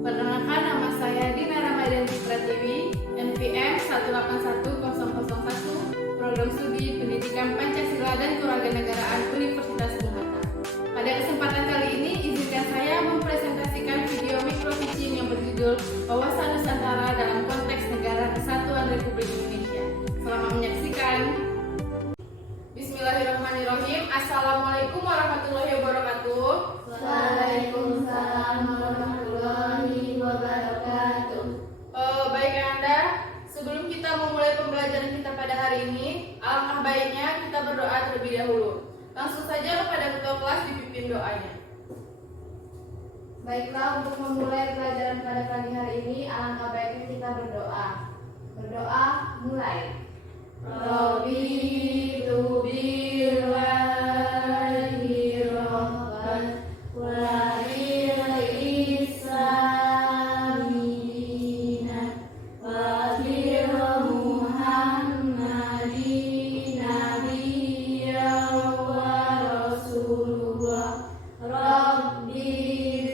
Perkenalkan, nama saya Dina Ramadhani Pratiwi, NPM 181001, Program Studi Pendidikan Pancasila dan Kewarganegaraan Universitas Bung Hatta. Pada kesempatan kali ini, izinkan saya mempresentasikan video micro-teaching yang berjudul Wawasan Nusantara dalam Konteks Negara Kesatuan Republik Indonesia. Selamat menyaksikan. Bismillahirrahmanirrahim. Assalamualaikum warahmatullahi wabarakatuh. Waalaikumsalam warahmatullahi wabarakatuh. Baik Anda, sebelum kita memulai pembelajaran kita pada hari ini, alangkah baiknya kita berdoa terlebih dahulu. Langsung saja kepada ketua kelas dipimpin doanya. Baiklah, untuk memulai pelajaran pada pagi hari ini, alangkah baiknya kita berdoa. Berdoa, mulai. Raditu billahi rabban walil islamina wa bil muhammadin nabiyya wa rasulullah rabbi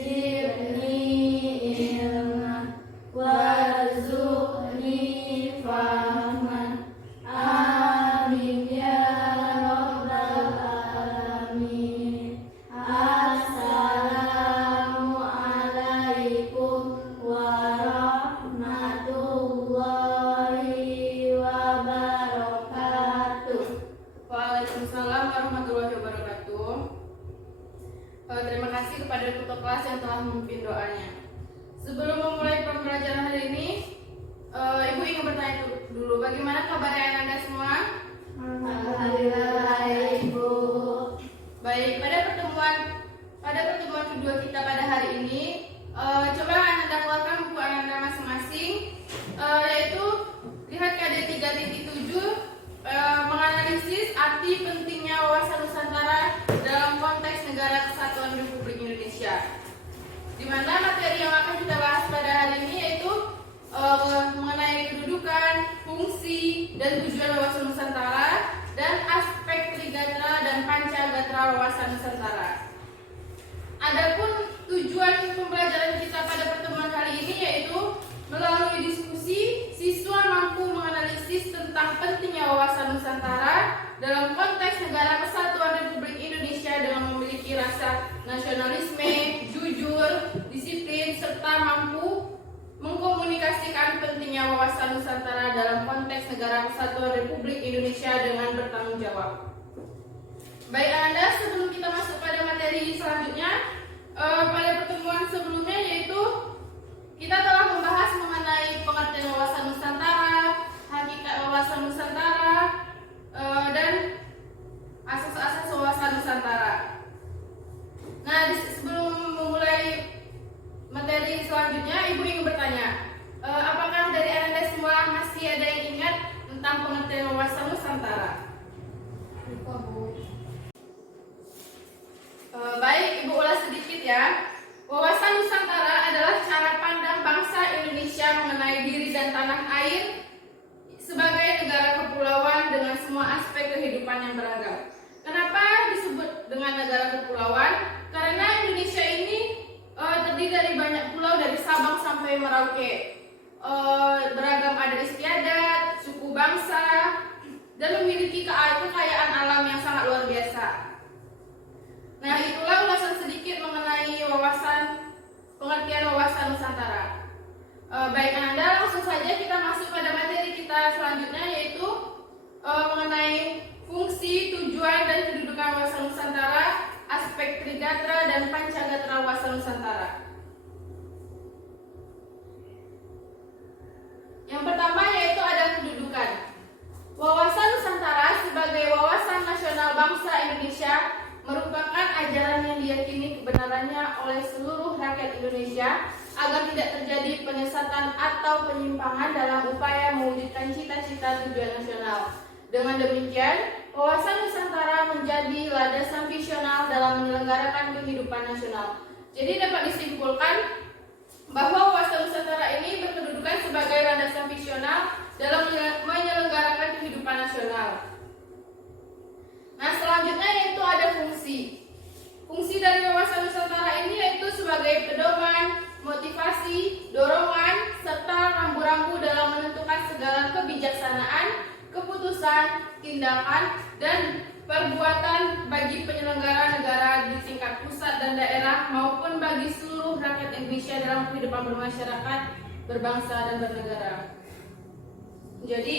zidni ilman warzuqni fahman. Amin ya rabbal alamin. Assalamualaikum warahmatullahi wabarakatuh. Waalaikumsalam warahmatullahi wabarakatuh. Terima kasih kepada ketua kelas yang telah memimpin doanya. Sebelum memulai pembelajaran hari ini, Ibu ingin bertanya dulu, bagaimana kabarnya Anda semua? Alhamdulillah ya Ibu. Baik, pada pertemuan kedua kita pada hari ini, coba Anda keluarkan buku Anda masing-masing, yaitu lihat KD 3.7, menganalisis arti pentingnya wawasan Nusantara dalam konteks negara kesatuan Republik Indonesia. Di mana materi yang akan kita bahas pada hari ini yaitu mengenai kedudukan, fungsi, dan tujuan wawasan Nusantara dan aspek Trigatra dan Pancagatra wawasan Nusantara. Adapun tujuan pembelajaran kita pada pertemuan kali ini yaitu melalui diskusi, siswa mampu menganalisis tentang pentingnya wawasan Nusantara dalam konteks negara kesatuan Republik Indonesia dengan memiliki rasa nasionalisme, jujur, disiplin, serta mampu mengkomunikasikan pentingnya wawasan Nusantara dalam konteks negara kesatuan Republik Indonesia dengan bertanggung jawab. Baik Anda, sebelum kita masuk pada materi selanjutnya, pada pertemuan sebelumnya yaitu kita telah membahas mengenai pengertian wawasan Nusantara, hakikat wawasan Nusantara, dan asas-asas wawasan Nusantara. Nah, sebelum memulai materi selanjutnya, Ibu ingin bertanya, apakah dari Anda semua masih ada yang ingat tentang pengertian wawasan Nusantara? Baik, Ibu ulas sedikit ya. Wawasan Nusantara adalah cara pandang bangsa Indonesia mengenai diri dan tanah air sebagai negara kepulauan dengan semua aspek kehidupan yang beragam. Kenapa disebut dengan negara kepulauan? Karena Indonesia ini terdiri dari banyak pulau dari Sabang sampai Merauke. Beragam adat istiadat, suku bangsa, dan memiliki kekayaan alam yang sangat luar biasa. Nah, itulah ulasan sedikit mengenai pengertian wawasan Nusantara. Baik Anda, langsung saja kita masuk pada materi kita selanjutnya yaitu mengenai fungsi, tujuan, dan kedudukan wawasan Nusantara, aspek Trigatra dan Pancagatra wawasan Nusantara. Yang pertama yaitu ada kedudukan. Wawasan Nusantara sebagai wawasan nasional bangsa Indonesia merupakan ajaran yang diyakini kebenarannya oleh seluruh rakyat Indonesia agar tidak terjadi penyesatan atau penyimpangan dalam upaya mewujudkan cita-cita tujuan nasional. Dengan demikian, wawasan Nusantara menjadi landasan visional dalam menyelenggarakan kehidupan nasional. Jadi dapat disimpulkan bahwa wawasan Nusantara ini berkedudukan sebagai landasan keputusan, tindakan, dan perbuatan bagi penyelenggara negara di tingkat pusat dan daerah maupun bagi seluruh rakyat Indonesia dalam kehidupan bermasyarakat, berbangsa, dan bernegara. Jadi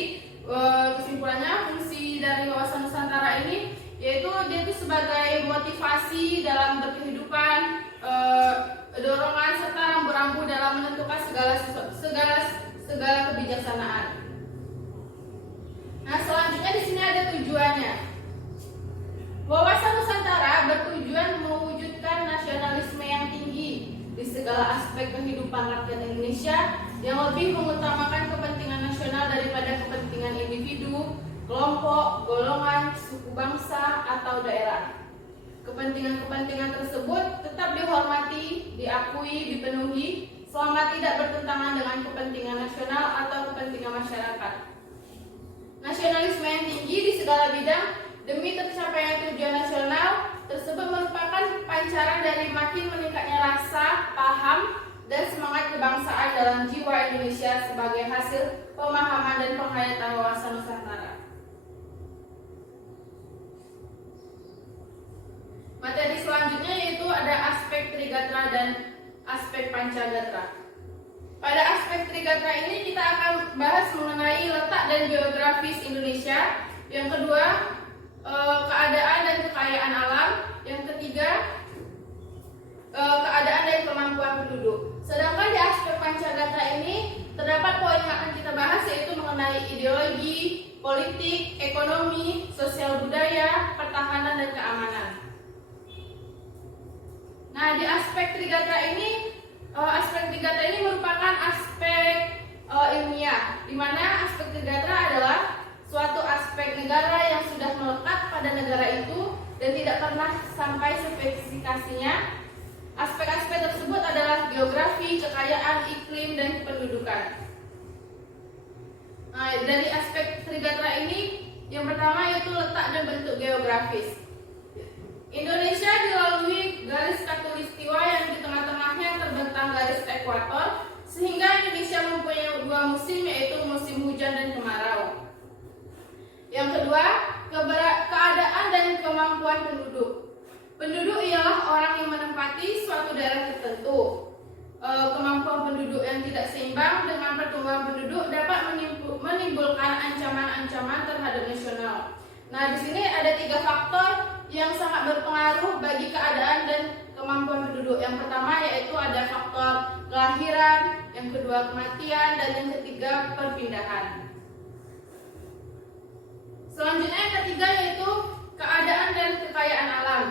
kesimpulannya, fungsi dari Wawasan Nusantara ini yaitu dia itu sebagai motivasi dalam berkehidupan, dorongan serta rambu-rambu dalam menentukan segala kebijaksanaan. Nah, selanjutnya di sini ada tujuannya. Wawasan Nusantara bertujuan mewujudkan nasionalisme yang tinggi di segala aspek kehidupan rakyat Indonesia yang lebih mengutamakan kepentingan nasional daripada kepentingan individu, kelompok, golongan, suku bangsa, atau daerah. Kepentingan-kepentingan tersebut tetap dihormati, diakui, dipenuhi selama tidak bertentangan dengan kepentingan nasional atau kepentingan masyarakat. Nasionalisme yang tinggi di segala bidang demi tercapainya tujuan nasional tersebut merupakan pancaran dari makin meningkatnya rasa, paham, dan semangat kebangsaan dalam jiwa Indonesia sebagai hasil pemahaman dan penghayatan wawasan Nusantara. Materi selanjutnya yaitu ada aspek Trigatra dan aspek Pancagatra. Pada aspek Trigatra ini kita akan bahas mengenai letak dan geografis Indonesia. Yang kedua, keadaan dan kekayaan alam. Yang ketiga, keadaan dan kemampuan penduduk. Sedangkan di aspek Pancagatra ini terdapat poin yang akan kita bahas yaitu mengenai ideologi, politik, ekonomi, sosial budaya, pertahanan, dan keamanan. Nah, di aspek Trigatra ini merupakan aspek ilmiah, di mana aspek Trigatra adalah suatu aspek negara yang sudah melekat pada negara itu dan tidak pernah sampai spesifikasinya. Aspek-aspek tersebut adalah geografi, kekayaan, iklim, dan kependudukan. Nah, dari aspek Trigatra ini, yang pertama yaitu letak dan bentuk geografis. Indonesia dilalui garis khatulistiwa yang di tengah-tengahnya terbentang garis ekuator, sehingga Indonesia mempunyai dua musim yaitu musim hujan dan kemarau. Yang kedua, keadaan dan kemampuan penduduk. Penduduk ialah orang yang menempati suatu daerah tertentu. Kemampuan penduduk yang tidak seimbang dengan pertumbuhan penduduk dapat menimbulkan ancaman-ancaman terhadap nasional. Nah, di sini ada 3 faktor yang sangat berpengaruh bagi keadaan dan kemampuan penduduk. Yang pertama yaitu ada faktor kelahiran, yang kedua kematian, dan yang ketiga perpindahan. Selanjutnya yang ketiga yaitu keadaan dan kekayaan alam.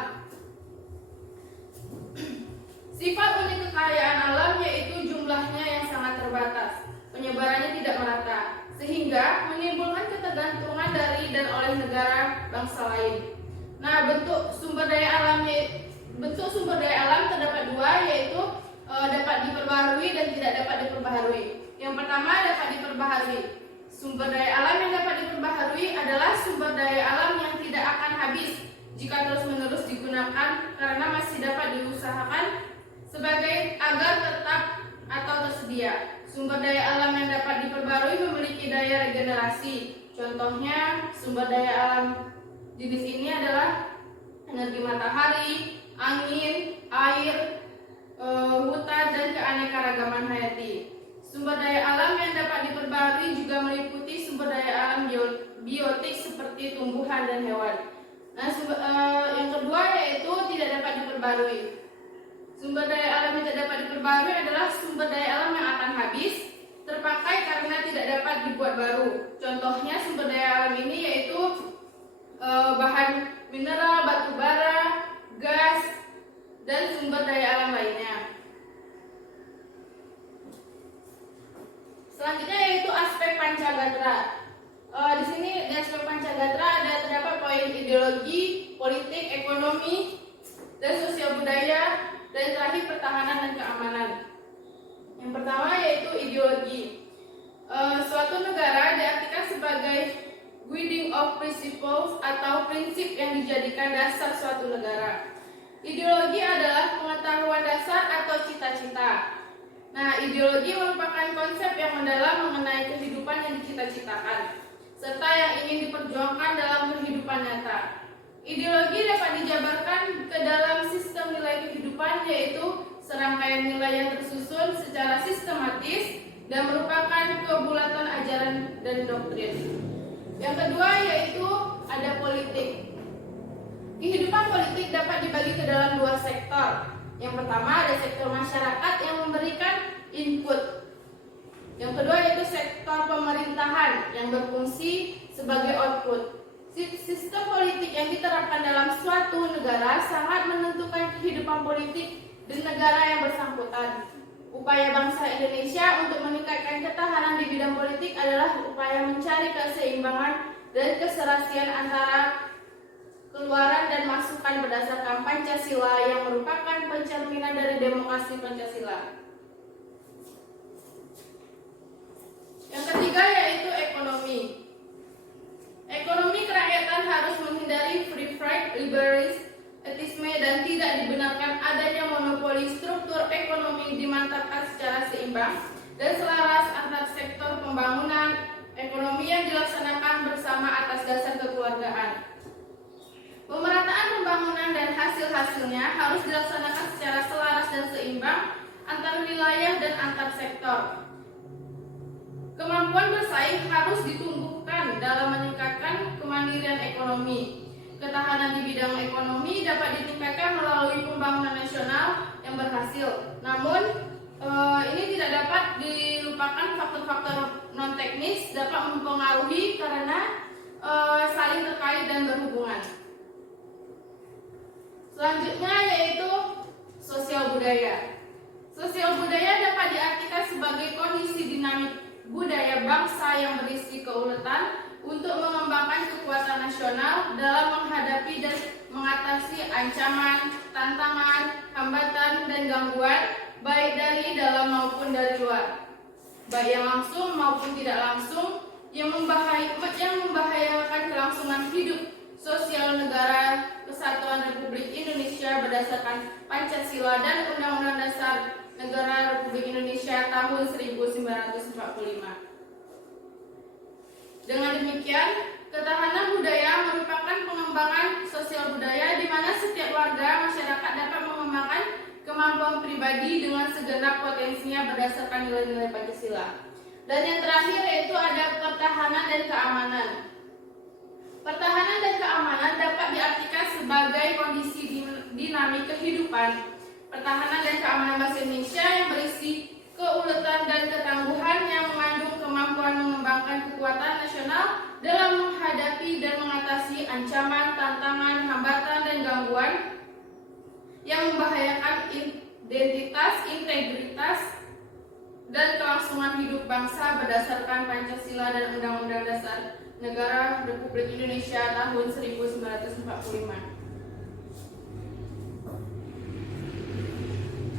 Sifat unik kekayaan alam yaitu jumlahnya yang sangat terbatas, penyebarannya tidak merata, sehingga menimbulkan ketergantungan dari dan oleh negara bangsa lain. Nah, bentuk sumber daya alam terdapat 2 yaitu dapat diperbaharui dan tidak dapat diperbaharui. Yang pertama dapat diperbaharui. Sumber daya alam yang dapat diperbaharui adalah sumber daya alam yang tidak akan habis jika terus-menerus digunakan karena masih dapat diusahakan sebagai agar tetap atau tersedia. Sumber daya alam yang dapat diperbarui memiliki daya regenerasi. Contohnya, sumber daya alam jenis ini adalah energi matahari, angin, air, hutan, dan keanekaragaman hayati. Sumber daya alam yang dapat diperbarui juga meliputi sumber daya alam biotik seperti tumbuhan dan hewan. Nah, yang kedua yaitu tidak dapat diperbarui. Sumber daya alam yang tidak dapat diperbarui adalah sumber daya alam yang akan habis, terpakai karena tidak dapat dibuat baru. Contohnya sumber daya alam ini yaitu bahan mineral, batu bara, gas, dan sumber daya alam lainnya. Selanjutnya yaitu aspek Pancagatra. Di sini di aspek Pancagatra terdapat poin ideologi, politik, ekonomi, dan sosial budaya, dan terakhir pertahanan dan keamanan. Yang pertama yaitu ideologi. Suatu negara diartikan sebagai guiding of principles atau prinsip yang dijadikan dasar suatu negara. Ideologi adalah pengetahuan dasar atau cita-cita. Nah, ideologi merupakan konsep yang mendalam mengenai kehidupan yang dicita-citakan. serta yang ingin diperjuangkan dalam kehidupan nyata. Ideologi dapat dijabarkan ke dalam sistem nilai kehidupan, yaitu serangkaian nilai yang tersusun secara sistematis dan merupakan kebulatan ajaran dan doktrin. Yang kedua yaitu ada politik. Kehidupan politik dapat dibagi ke dalam dua sektor. Yang pertama ada sektor masyarakat yang memberikan input. Yang kedua yaitu sektor pemerintahan yang berfungsi sebagai output. Sistem politik yang diterapkan dalam suatu negara sangat menentukan kehidupan politik di negara yang bersangkutan. Upaya bangsa Indonesia untuk meningkatkan ketahanan di bidang politik adalah upaya mencari keseimbangan dan keserasian antara keluaran dan masukan berdasarkan Pancasila yang merupakan pencerminan dari demokrasi Pancasila. Yang ketiga yaitu ekonomi. Ekonomi kerakyatan harus menghindari free trade, liberalisme, dan tidak dibenarkan adanya monopoli. Struktur ekonomi dimantapkan secara seimbang dan selaras antar sektor pembangunan ekonomi yang dilaksanakan bersama atas dasar kekeluargaan. Pemerataan pembangunan dan hasil-hasilnya harus dilaksanakan secara selaras dan seimbang antar wilayah dan antar sektor. Kemampuan bersaing harus ditumbuhkan dalam meningkatkan kemandirian ekonomi. Ketahanan di bidang ekonomi dapat ditingkatkan melalui pembangunan nasional yang berhasil. Namun, ini tidak dapat dilupakan faktor-faktor non-teknis dapat mempengaruhi karena saling terkait dan berhubungan. Selanjutnya yaitu sosial budaya. Sosial budaya dapat diartikan sebagai kondisi dinamik budaya bangsa yang berisi keuletan untuk mengembangkan kekuatan nasional dalam menghadapi dan mengatasi ancaman, tantangan, hambatan, dan gangguan baik dari dalam maupun dari luar, baik yang langsung maupun tidak langsung yang membahayakan kelangsungan hidup sosial negara Kesatuan Republik Indonesia berdasarkan Pancasila dan Undang-Undang Dasar Negara Republik Indonesia tahun 1945. Dengan demikian, ketahanan budaya merupakan pengembangan sosial budaya di mana setiap warga masyarakat dapat mengembangkan kemampuan pribadi dengan segenap potensinya berdasarkan nilai-nilai Pancasila. Dan yang terakhir yaitu ada pertahanan dan keamanan. Pertahanan dan keamanan dapat diartikan sebagai kondisi dinamik kehidupan. Pertahanan dan keamanan bangsa Indonesia yang berisi keuletan dan ketangguhan yang mengandung kemampuan mengembangkan kekuatan nasional dalam menghadapi dan mengatasi ancaman, tantangan, hambatan, dan gangguan yang membahayakan identitas, integritas, dan kelangsungan hidup bangsa berdasarkan Pancasila dan Undang-Undang Dasar Negara Republik Indonesia tahun 1945.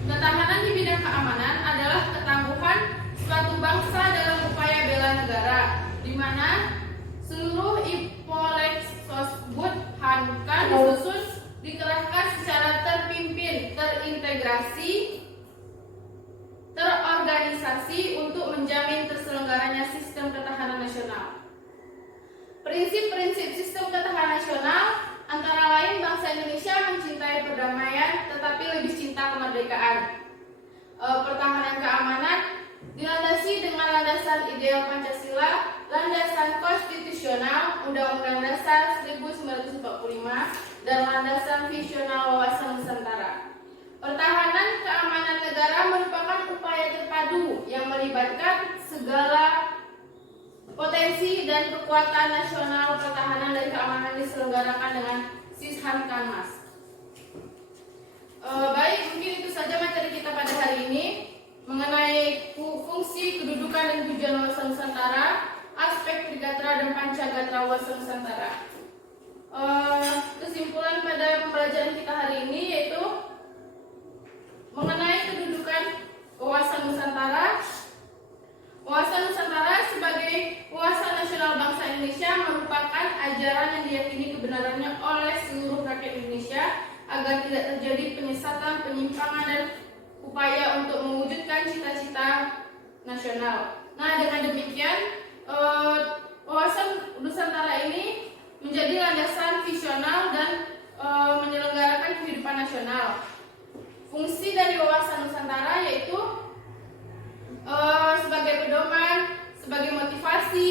Ketahanan di bidang keamanan adalah ketangguhan suatu bangsa dalam upaya bela negara, di mana seluruh IPOLEX, Sosbud, Hankam disusun, dikerahkan secara terpimpin, terintegrasi, terorganisasi untuk menjamin terselenggaranya sistem ketahanan nasional. Prinsip-prinsip sistem ketahanan nasional antara lain bangsa Indonesia mencintai perdamaian tetapi lebih cinta kemerdekaan. Pertahanan keamanan dilandasi dengan landasan ideal Pancasila, landasan konstitusional Undang-Undang Dasar 1945, dan landasan visional wawasan Nusantara. Pertahanan keamanan negara merupakan upaya terpadu yang melibatkan segala potensi dan kekuatan nasional. Pertahanan dan keamanan diselenggarakan dengan Sishankanmas. Baik, mungkin itu saja materi kita pada hari ini mengenai fungsi, kedudukan, dan tujuan wawasan Nusantara, aspek Trigatra dan Pancagatra wawasan Nusantara. Kesimpulan pada pembelajaran kita hari ini yaitu mengenai kedudukan wawasan Nusantara. Wawasan Nusantara sebagai wawasan nasional bangsa Indonesia merupakan ajaran yang diyakini kebenarannya oleh seluruh rakyat Indonesia agar tidak terjadi penyesatan, penyimpangan, dan upaya untuk mewujudkan cita-cita nasional. Nah, dengan demikian wawasan Nusantara ini menjadi landasan visional dan menyelenggarakan kehidupan nasional. Fungsi dari wawasan Nusantara yaitu sebagai pedoman, sebagai motivasi,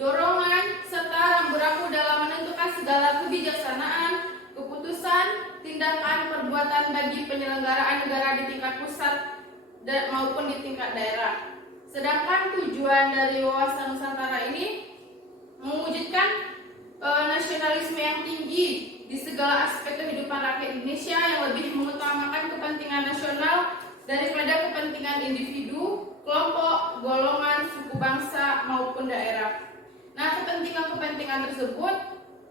dorongan, serta rambu-rambu dalam menentukan segala kebijaksanaan, keputusan, tindakan, perbuatan bagi penyelenggaraan negara di tingkat pusat maupun di tingkat daerah. Sedangkan tujuan dari wawasan Nusantara ini mewujudkan nasionalisme yang tinggi di segala aspek kehidupan rakyat Indonesia yang lebih mengutamakan kepentingan nasional daripada kepentingan individu, kelompok, golongan, suku bangsa maupun daerah. Nah, kepentingan-kepentingan tersebut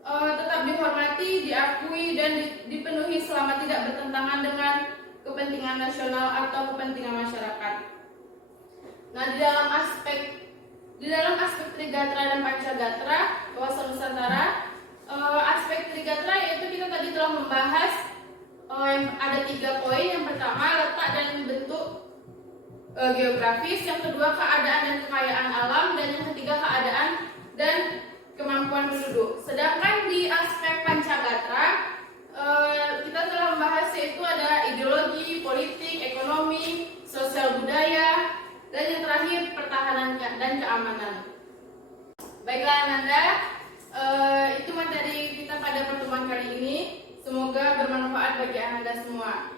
tetap dihormati, diakui, dan dipenuhi selama tidak bertentangan dengan kepentingan nasional atau kepentingan masyarakat. Nah, di dalam aspek Trigatra dan Pancagatra, wawasan Nusantara, aspek Trigatra yaitu kita tadi telah membahas ada 3 poin. Yang pertama, letak dan bentuk geografis, yang kedua keadaan dan kekayaan alam, dan yang ketiga keadaan dan kemampuan penduduk. Sedangkan di aspek Pancagatra kita telah membahas yaitu ada ideologi, politik, ekonomi, sosial budaya, dan yang terakhir pertahanan dan keamanan. Baiklah Ananda, itu materi kita pada pertemuan kali ini. Semoga bermanfaat bagi Ananda semua.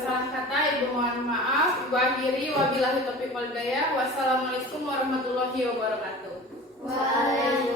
Salah kata Ibu mohon maaf. Ibu akhiri, wabillahi taufiq wal hidayah. Wassalamualaikum warahmatullahi wabarakatuh. Waalaikumsalam.